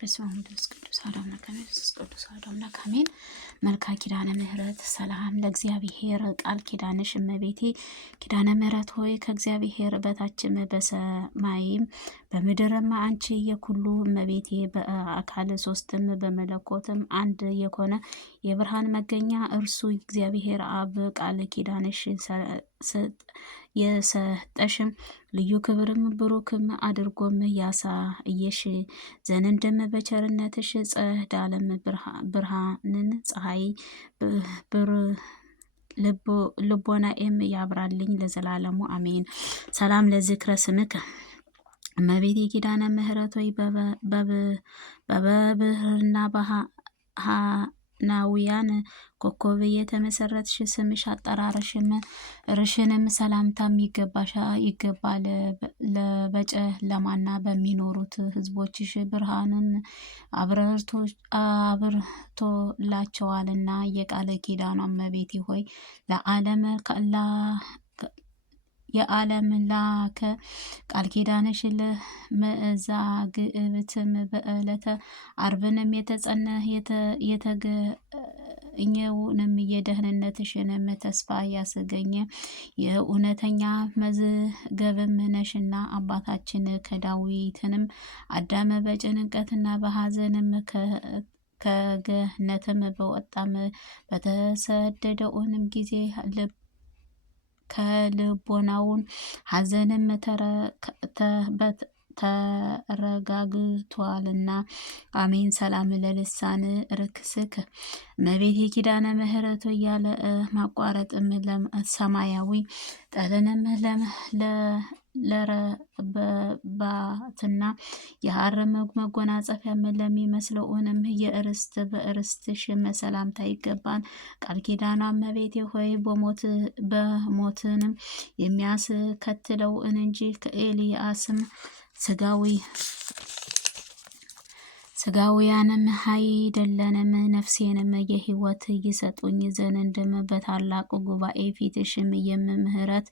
በስመ አብ ወወልድ ወመንፈስ ቅዱስ አሐዱ አምላክ አሜን። ኢየሱስ ቅዱስ አሐዱ አምላክ አሜን። መልካ ኪዳነ ምሕረት ሰላም ለእግዚአብሔር ቃል ኪዳንሽ እመቤቴ ኪዳነ ምሕረት ሆይ ከእግዚአብሔር በታችም በሰማይም በምድርም አንቺ የኩሉ እመቤቴ በአካል ሶስትም በመለኮትም አንድ የሆነ የብርሃን መገኛ እርሱ እግዚአብሔር አብ ቃል ኪዳንሽ የሰጠሽም ልዩ ክብርም ብሩክም አድርጎም ያሳየሽ ዘንድም በቸርነትሽ ጸዳለም ብርሃንን ፀሐይ ልቦናኤም ያብራልኝ ለዘላለሙ አሜን። ሰላም ለዝክረ ስምከ እመቤቴ ኪዳነ ምሕረት ሆይ በብርና ናውያን ኮከብ የተመሰረትሽ ስምሽ አጠራረሽም ርሽንም ሰላምታም ይገባል። በጨለማና በሚኖሩት ሕዝቦችሽ ብርሃንን አብርቶላቸዋልና የቃል ኪዳኗ እመቤቴ ሆይ የዓለም ላከ ቃል ኪዳንሽ ለመዛግብትም በዕለተ አርብንም የተገኘውንም የደህንነትሽንም ተስፋ ያስገኘ የእውነተኛ መዝገብም ነሽና አባታችን ከዳዊትንም አዳም በጭንቀትና በሐዘንም ከገነትም በወጣም በተሰደደውንም ጊዜ ከልቦናውን ሐዘንም ተረጋግቷልና አሜን። ሰላም ለልሳን ርክስክ እመቤቴ ኪዳነ ምሕረት ያለ ማቋረጥም ሰማያዊ ጠልንም ለረበባትና የሐር መጎናጸፊያም ለሚመስለውንም የእርስት በእርስትሽ ሰላምታ ይገባን። ቃል ኪዳኗ እመቤቴ ሆይ በሞትንም የሚያስከትለውን እንጂ ከኤልያስም ስጋውያንም አይደለንም። ነፍሴንም የሕይወት ይሰጡኝ ዘንድም በታላቅ ጉባኤ ፊትሽም የምህረት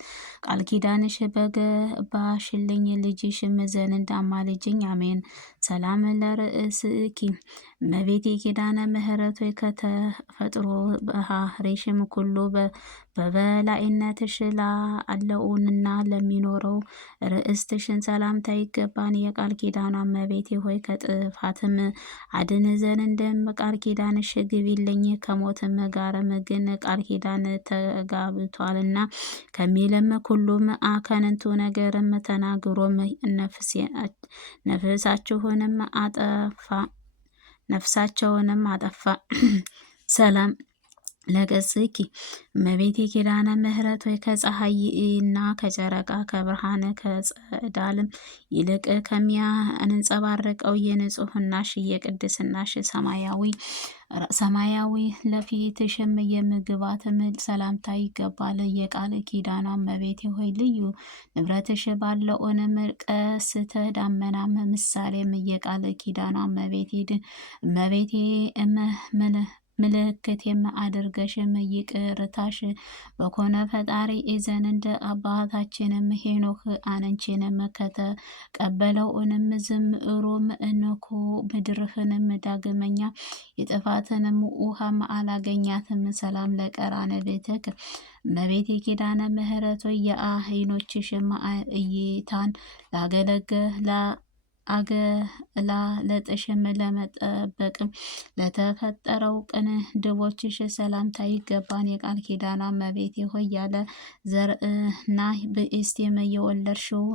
ቃል ኪዳንሽ በገባሽልኝ ልጅሽም ዘንድ አማልጅኝ አሜን። ሰላም ለርእስኪ እመቤቴ ኪዳነ ምሕረት ሆይ ከተፈጥሮ ባህሪሽም ኩሉ በበላይነትሽ ላለውንና ለሚኖረው ርእስትሽን ሰላምታ ይገባን። የቃል ኪዳኗ እመቤቴ ሆይ ከጥፋትም አድን ዘንድም ቃል ኪዳንሽ ግቢልኝ። ከሞትም ጋርም ግን ቃል ኪዳን ተጋብቷልና ከሚልም ሁሉም ከንቱ ነገርም ተናግሮም ነፍሳቸውንም አጠፋ። ሰላም ለገጽኪ እመቤቴ ኪዳነ ምሕረት ሆይ ከፀሐይና ከጨረቃ ከብርሃን ከጸዳልም ይልቅ ከሚያንጸባርቀው የንጹህናሽ የቅድስናሽ ሰማያዊ ለፊትሽም የምግባትም ሰላምታ ይገባል። የቃል ኪዳኗ እመቤቴ ሆይ ልዩ ንብረትሽ ባለውንም ቀስተ ደመናም ምሳሌም የቃል ኪዳኗ እመቤቴ ምልክቴም አድርገሽም ይቅርታሽ በኮነ ፈጣሪ ዘንድ አባታችንም ሄኖክ አንቺንም ከተቀበለውንም ዝምዕሩም እንኮ ምድርህንም ዳግመኛ የጥፋትንም ውሃም አላገኛትም። ሰላም ለቀራንብትክ እመቤቴ ኪዳነ ምሕረት የዓይኖችሽም እይታን ለጥሽም ለመጠበቅም ለተፈጠረው ቅንድቦችሽ ሰላምታ ይገባን። የቃል ኪዳኗ እመቤቴ ሆይ ያለ ዘርና ብእስቴም የወለድሽው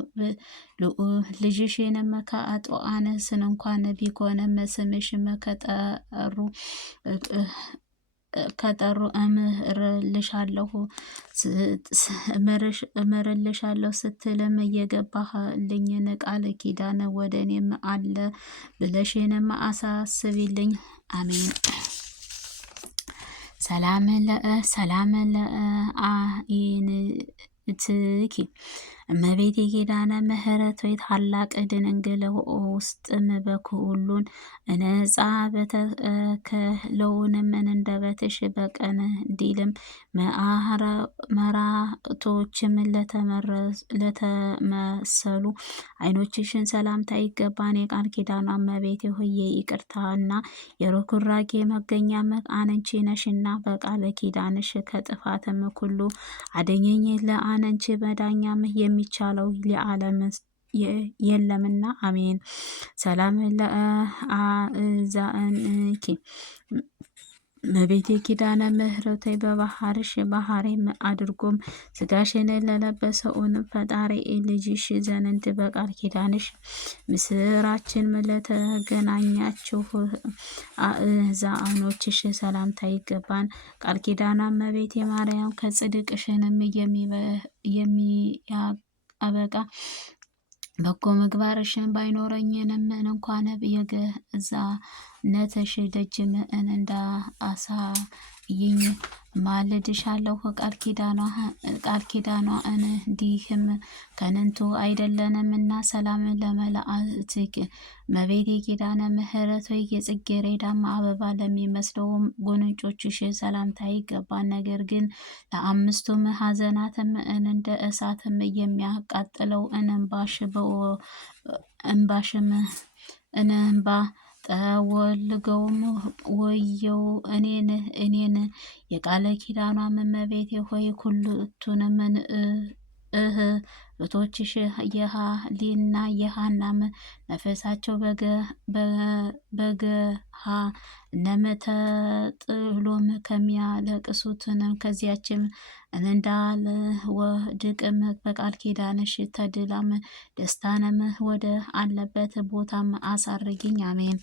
ልጅሽንም ከአጦአን ስንኳን ቢኮንም ስምሽም ከጠሩ እምርልሻለሁ ስትልም የገባህልኝን ቃል ኪዳን ወደ እኔም አለ ብለሽንም አሳስቢልኝ አሜን። ሰላም ትኪ እመቤቴ ኪዳነ ምሕረት ሆይ ታላቅ ድንግል ውስጥም በኩሉን ነጻ በተከለውንም እንደበትሽ በቀን እንዲልም መራቶችም ለተመሰሉ አይኖችሽን ሰላምታ ይገባን። የቃል ኪዳኗ እመቤቴ ሆይ ይቅርታና የርኩራጌ መገኛ አንቺ ነሽና በቃለ ኪዳንሽ ከጥፋትም ሁሉ አደኘኝ። ለአንቺ መዳኛም የሚቻለው ለዓለም የለምና አሜን። ሰላም ለአእዛንኪ እመቤቴ ኪዳነ ምሕረት በባህርሽ ባህሬም አድርጎም ስጋሽን ለለበሰውን ፈጣሪ ልጅሽ ዘንድ በቃል ኪዳንሽ ምስራችን ለተገናኛችሁ አእዛኖችሽ ሰላምታ ይገባን። ቃል ኪዳኗ እመቤቴ ማርያም ከጽድቅሽንም የሚያበቃ በጎ ምግባርሽን ባይኖረኝንም እንኳን የገዛነትሽ ደጅም እንዳሳየኝ ማልድሻለሁ። ቃል ኪዳኗ እንዲህም ከንቱ አይደለንምና ሰላም ለመላእክት እመቤቴ ኪዳነ ምሕረት ሆይ የጽጌረዳማ አበባ ለሚመስለው ጉንጮችሽ ሰላምታ ይገባል። ነገር ግን ለአምስቱም ሐዘናትም እንደ እሳትም የሚያቃጥለው እንባ ጠወልገውም ወየው እኔን የቃለ ኪዳኗም እመቤቴ ሆይ ኩልቱንም እህቶችሽ የሃሊና የሃናም ነፍሳቸው በገሃነም ተጥሎም ከሚያለቅሱትን ከዚያችም እንዳልወድቅም በቃል ኪዳንሽ ተድላም ደስታንም ወደ አለበት ቦታም አሳርጊኝ አሜን።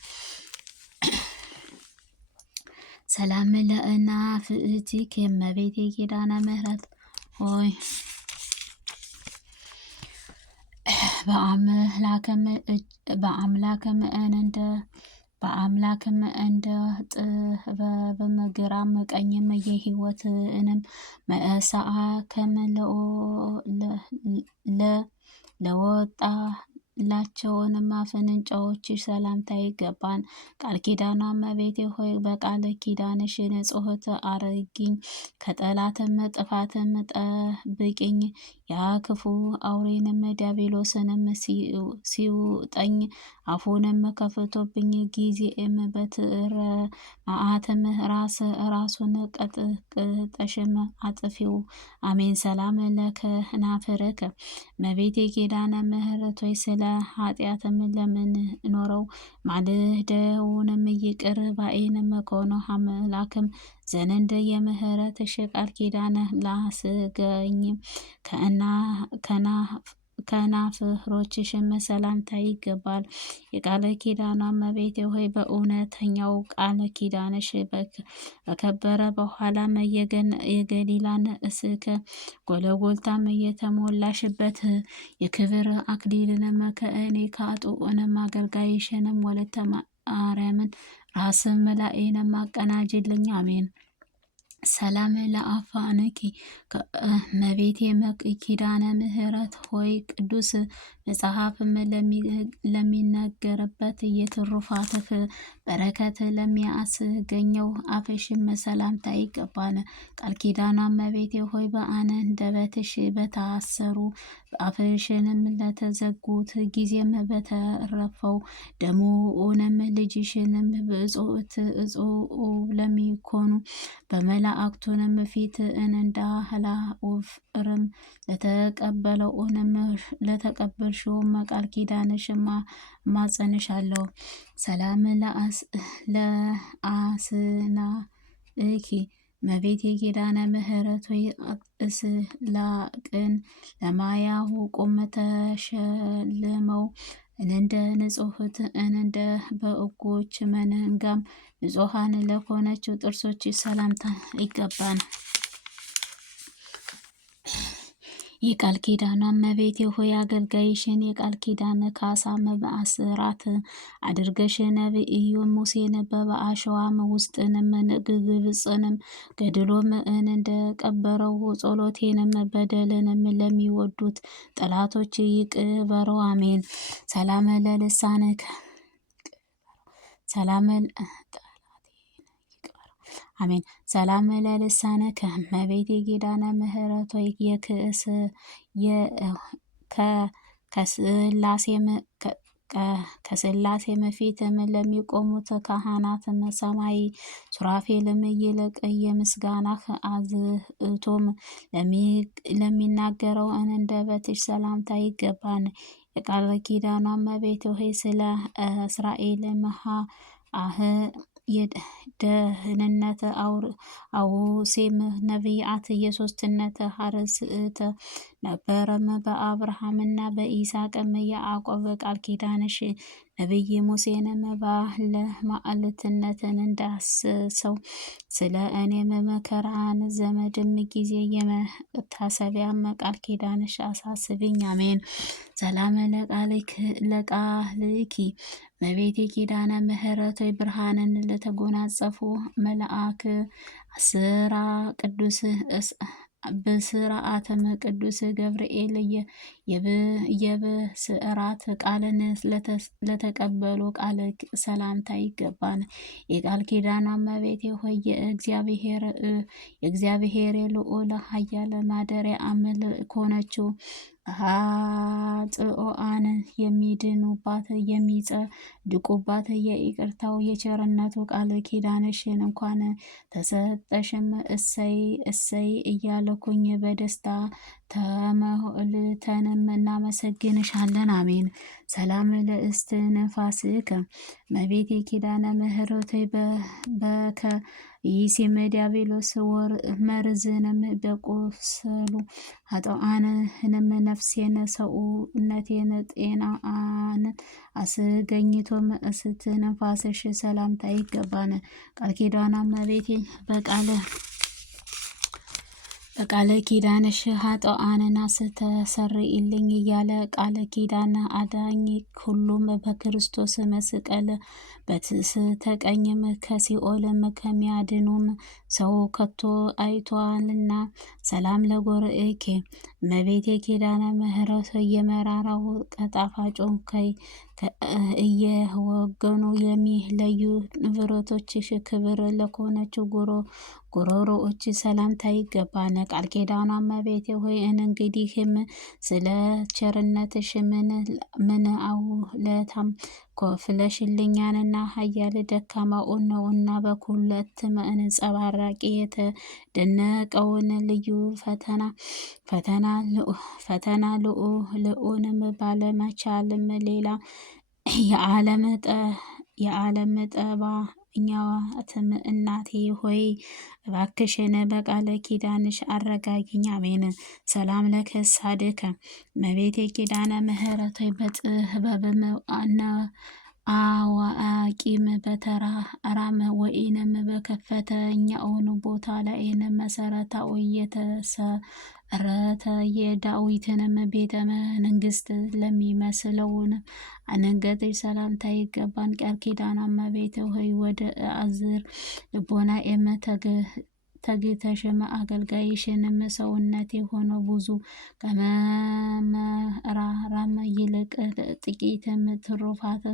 ሰላም ለእናፍእቲክ እመቤቴ ኪዳነ ምሕረት ሆይ በአምላክም እንደ ጥበብም ግራም ቀኝም የሕይወትንም መሳአ ለወጣላቸውንም አፍንጫዎችሽ ሰላምታ ይገባን። ቃል ኪዳኗ እመቤቴ ሆይ በቃል ኪዳንሽ ንጹሕት አርጊኝ፣ ከጠላትም ጥፋትም ጠብቂኝ። ያ ክፉ አውሬንም ዲያብሎስንም ሲውጠኝ አፉንም ከፍቶብኝ ጊዜም በትረ መዓትም ራሱን ቀጥቅጠሽም አጥፊው አሜን። ሰላም ለከናፍርክ እመቤቴ ኪዳነ ምሕረት ሆይ ስለ ኃጢአትም ለምን ኖረው ማልደውንም ይቅር ባይንም ከሆነ አምላክም ዘንድ የምህረትሽ ቃል ኪዳን ላስገኝም ከናፍሮችሽም ሰላምታ ይገባል። የቃለ ኪዳኗ እመቤቴ ሆይ በእውነተኛው ቃል ኪዳንሽ በከበረ በኋላም የገሊላን እስከ ጎለጎልታም የተሞላሽበት የክብር አክሊልንም ከእኔ ከአጡንም አገልጋይሽንም ወለተ ማርያምን ራስም ላኤንም አቀናጅልኝ አሜን። ሰላም ለአፋንኪ እመቤቴ ኪዳነ ምሕረት ሆይ ቅዱስ መጽሐፍም ለሚነገርበት የትሩፋትህ በረከት ለሚያስገኘው አፍሽም ሰላምታ ይገባል። ቃል ኪዳኗ እመቤቴ ሆይ በአንደበትሽ በታሰሩ አፍሽንም ለተዘጉት ጊዜም በተረፈው ደሙንም ልጅሽንም ብፁዕ ለሚኮኑ በመላእክቱንም ፊት እንዳህላውፍርም ለተቀበልሽውም ቃል ኪዳንሽማ ማጸንሻለሁ። ሰላም ለአስናእኪ እመቤቴ ኪዳነ ምሕረት ሆይ እስላቅን ለማያሁ ቁም ተሸልመው እንደ ንጹሕት እንደ በጎች መንጋም ንጹሐን ለሆነችው ጥርሶች ሰላምታ ይገባን። የቃል ኪዳኗ እመቤቴ ሆይ አገልጋይሽን የቃል ኪዳን ካሳ አስራት አድርገሽ ነቢዩ ሙሴን በአሸዋም ውስጥንም ግብፅንም ገድሎም እንደቀበረው ጸሎቴንም በደልንም ለሚወዱት ጠላቶች ይቅበረው። አሜን። ሰላም ለልሳንከ ሰላም አሜን። ሰላም ለልሳንከ እመቤቴ ኪዳነ ምሕረት ሆይ የክእስ ከስላሴም ፊትም ለሚቆሙት ካህናትም ሰማይ ሱራፌልም ይልቅ የምስጋናህ አዝእቶም ለሚናገረው አንደበትሽ ሰላምታ ይገባን። የቃል ኪዳኗ እመቤት ሆይ ስለ እስራኤል የደህንነት አውሴም ነቢያት የሶስትነት ሀርስት ነበረም በአብርሃምና በኢሳቅም የያዕቆብ ቃል ኪዳንሽ ነቢይ ሙሴንም ባለ ማዕልትነትን እንዳስሰው ስለ እኔም መከራን ዘመድም ጊዜ የመታሰቢያም ቃል ኪዳንሽ አሳስብኝ። አሜን። ሰላም ለቃልኪ እመቤቴ ኪዳነ ምሕረት ብርሃንን ለተጎናጸፉ መልአክ አስራ ቅዱስ በስርዓተም ቅዱስ ገብርኤል የብስራት ቃልን ለተቀበሉ ቃል ሰላምታ ይገባን። የቃል ኪዳኗ እመቤቴ ሆይ የእግዚአብሔር ልዑል ኃያል ማደሪያ አምላክ ሆነችው ኃጥአን የሚድኑባት የሚጸድቁባት የይቅርታው የቸርነቱ ቃል ኪዳንሽን እንኳን ተሰጠሽም እሰይ እሰይ እያልኩኝ በደስታ ተሞልተንም እናመሰግንሻለን። አሜን። ሰላም ለእስትንፋስከ እመቤቴ ኪዳነ ምሕረት በከይሲም ዲያብሎስ መርዝንም በቆሰሉ ኃጥአንንም ነፍሴን ሰውነቴን ጤናን አስገኝቶም እስትንፋስሽ ሰላምታ ይገባን። ቃል ኪዳኗ እመቤቴ በቃለ ኪዳንሽ ኃጥአንን አስተሰርይልኝ እያለ ቃለ ኪዳን አዳኝ ሁሉም በክርስቶስ መስቀል በስተቀኝም ከሲኦልም ከሚያድኑም ሰው ከቶ አይቷልና። ሰላም ለጎርኤኬ እመቤቴ ኪዳነ ምሕረት የመራራው ከጣፋጩ እየወገኑ የሚለዩ ንብረቶችሽ ክብር ለሆነችው ጉሮሮዎች ሰላምታ ይገባን። ቃል ኪዳኗ እመቤቴ ሆይ እንግዲህም ስለ ቸርነትሽ ምን አውለታም ኮፍለሽልኛልና ኃያል ደካማውን ነውና በኩለት መንጸባራቂ የተደነቀውን ልዩ ፈተና ልዑንም ባለመቻልም ሌላ የዓለም ጠባኛዋትም እናቴ ሆይ እባክሽን በቃለ ኪዳንሽ አረጋጊኝ። አሜን። ሰላም ለከሳድከ እመቤቴ ኪዳነ ምሕረት በጥበብም አዋቂም በተራራም ወይንም በከፍተኛውን ቦታ ላይን መሰረታዊ የተሰረተ የዳዊትንም ቤተ መንግስት ለሚመስለውን አንገትሽ ሰላምታ ይገባን። ቃል ኪዳኗ እመቤቴ ሆይ ወደ አዝር ልቦና ተግተሽም አገልጋይሽንም ሰውነት የሆነ ብዙ ከመመራራም ይልቅ ጥቂትም ትሩፋት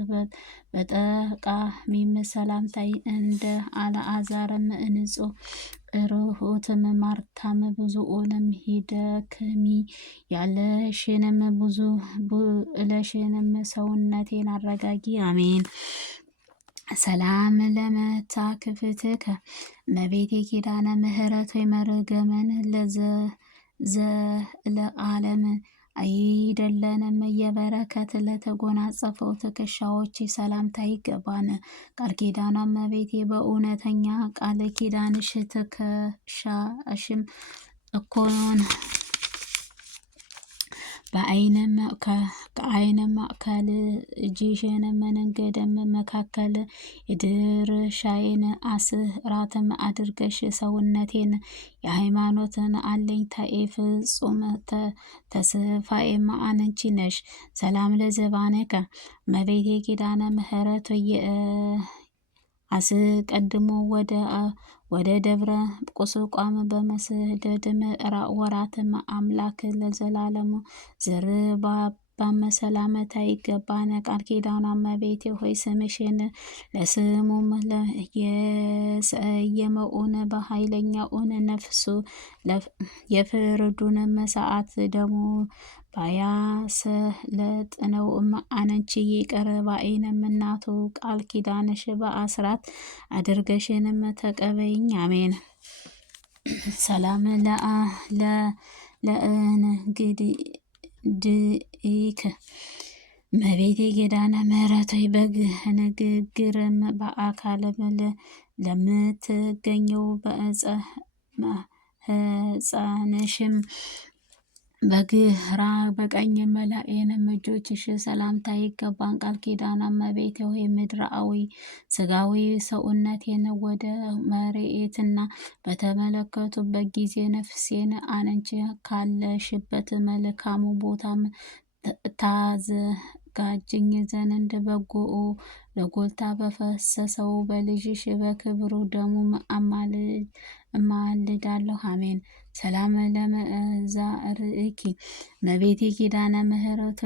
በጠቃሚም ሰላምታ እንደ አልዓዛርም ንጹሕ ርኅሩትም ማርታም ብዙኡንም ሂደክሚ ያለሽንም ብዙ ብለሽንም ሰውነቴን አረጋጊ። አሜን። ሰላም ለመታክፍትከ እመቤቴ ኪዳነ ምሕረት መርገመን ለዘለዓለም አይደለንም የበረከት ለተጎናጸፈው ትከሻዎች ሰላምታ ይገባን። ቃል ኪዳኗ እመቤቴ በእውነተኛ ቃል ኪዳንሽ ትከሻሽም እኮን ከአይን ማዕከል እጅሽን መንገድም መካከል የድርሻዬን አስራትም አድርገሽ ሰውነቴን የሃይማኖትን አለኝታዬ ፍጹም ተስፋዬም አንቺ ነሽ። ሰላም ለዘባነከ እመቤቴ ኪዳነ ምሕረት አስቀድሞ ወደ ደብረ ቁስቋም በመስደድ ወራትም አምላክ ለዘላለሙ ዝርባባም ሰላምታ ይገባን። ቃል ኪዳኗ እመቤቴ ሆይ ስምሽን ለስሙም የሰየመውን በኃይለኛውን ነፍሱ የፍርዱንም ሰዓት ደሙ ባያሰለጥነው አንቺ ይቅር ባይንም እናቱ ቃል ኪዳንሽ በአስራት አድርገሽንም ተቀበይኝ። አሜን። ሰላም ለእንግዲህ እመቤቴ ኪዳነ ምሕረት በንግግርም በአካልም ለምትገኘው በሕፃንሽም በግራ በቀኝ መላኤንም እጆችሽ ሰላምታ ይገባን። ቃል ኪዳን እመቤቴ ሆይ ምድራዊ ስጋዊ ሰውነቴን ወደ መሬትና በተመለከቱበት ጊዜ ነፍሴን አንቺ ካለሽበት መልካሙ ቦታም ታዘጋጅኝ ዘንድ በጎኦ ለጎልታ በፈሰሰው በልጅሽ በክብሩ ደሙ እማልዳለሁ። አሜን። ሰላም ለመዛርኢኪ እመቤቴ ኪዳነ ምሕረት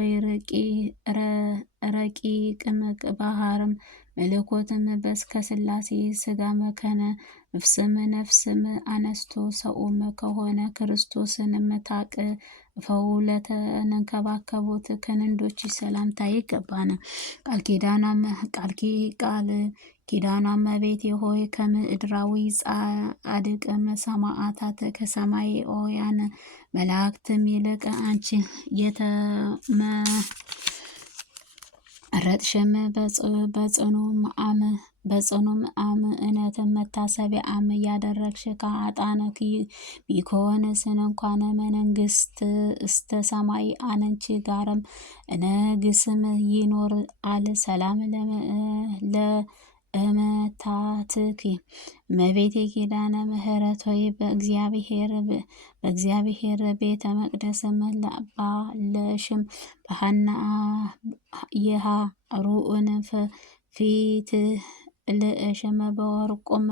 ረቂቅም ባህርም መለኮትም በስከ ስላሴ ስጋ መከነ ነፍስም አነስቶ ሰውም ከሆነ ክርስቶስንም ታቅፈው ለተንከባከቡት ክንዶች ሰላምታ ይገባን። ቃል ኪዳኗ እመቤቴ ሆይ ከምድራዊ ጻድቅም ሰማዕታት ከሰማያውያን መላእክትም ይልቅ አንቺ የተመረጥሽም በጽኑም እምነትም መታሰቢያ ያደረግሽ ከኃጥአን ቢኮንስን እንኳን መንግስት እስተ ሰማይ አንቺ ጋርም ነግስም ይኖር አለ። ሰላም ለእመታትኪ እመቤቴ ኪዳነ ምሕረት ሆይ በእግዚአብሔር ቤተ መቅደስም ባለሽም በሐና የሃሩንን ፊት ልእሽም በወርቁም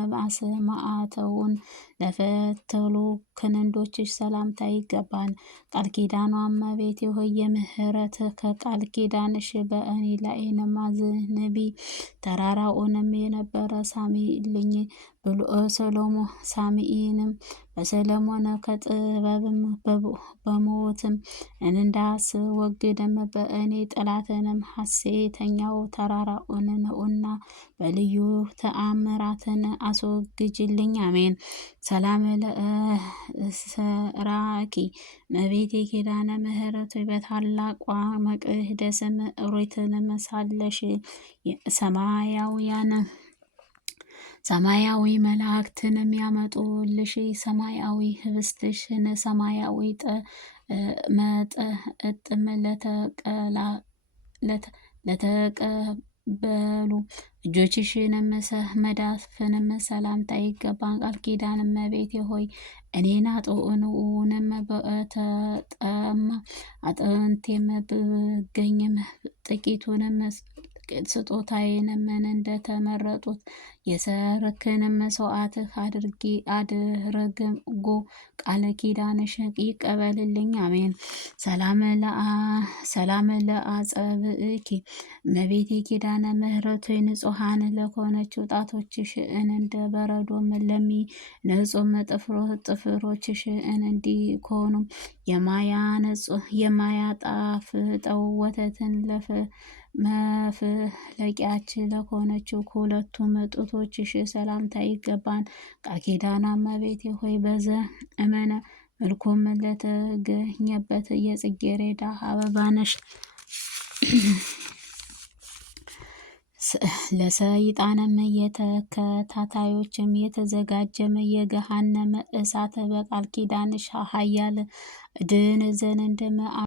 ማዕተቡን ለፈተሉ ክንዶችሽ ሰላምታ ይገባን። ቃል ኪዳኗ እመቤቴ ሆይ የምህረት ከቃል ኪዳንሽ በእኔ ላይንም አዝንቢ። ተራራውንም የነበረ ሳሚልኝ ብሎ ሳሚኢንም በሰለሞን ከጥበብም በሞትም እንዳስወግድም በእኔ ጠላትንም ሐሴተኛው ተራራውን ነውና በልዩ ተአምራትን አስወግጅልኝ። አሜን። ሰላም ለእስራኪ እመቤቴ ኪዳነ ምሕረት በታላቋ መቅደስም ኦሪትንም ሳለሽ ሰማያዊ መላእክትንም ያመጡልሽ ሰማያዊ ህብስትሽን ሰማያዊ መጠጥም ለተቀበሉ እጆችሽንም መዳፍንም ሰላምታ ይገባን። ቃል ኪዳን እመቤቴ ሆይ እኔን አጥኡንም በተጠማ አጥንቴም ብገኝም ጥቂቱንም ስጦታዬንም እንደተመረጡት የሰርክንም መስዋዕትህ አድርጎ ቃል ኪዳንሽ ይቀበልልኝ። አሜን። ሰላም ለአጸብእኪ እመቤቴ ኪዳነ ምሕረት ንጹሐን ለሆነችው ጣቶችሽ እንደ በረዶም ለሚነጹም ጥፍሮችሽ እንዲሆኑ የማያጣፍጠው ወተትን መፍለቂያች ለሆነችው ከሁለቱም ጡቶችሽ ሰላምታ ይገባን። ቃል ኪዳኗ እመቤቴ ሆይ በዘመነ መልኩም ለተገኘበት የጽጌረዳ አበባ ነሽ። ለሰይጣንም የተከታታዮችም የተዘጋጀም የገሃነመ እሳት በቃል ኪዳንሽ ኃያል ድን ዘንድ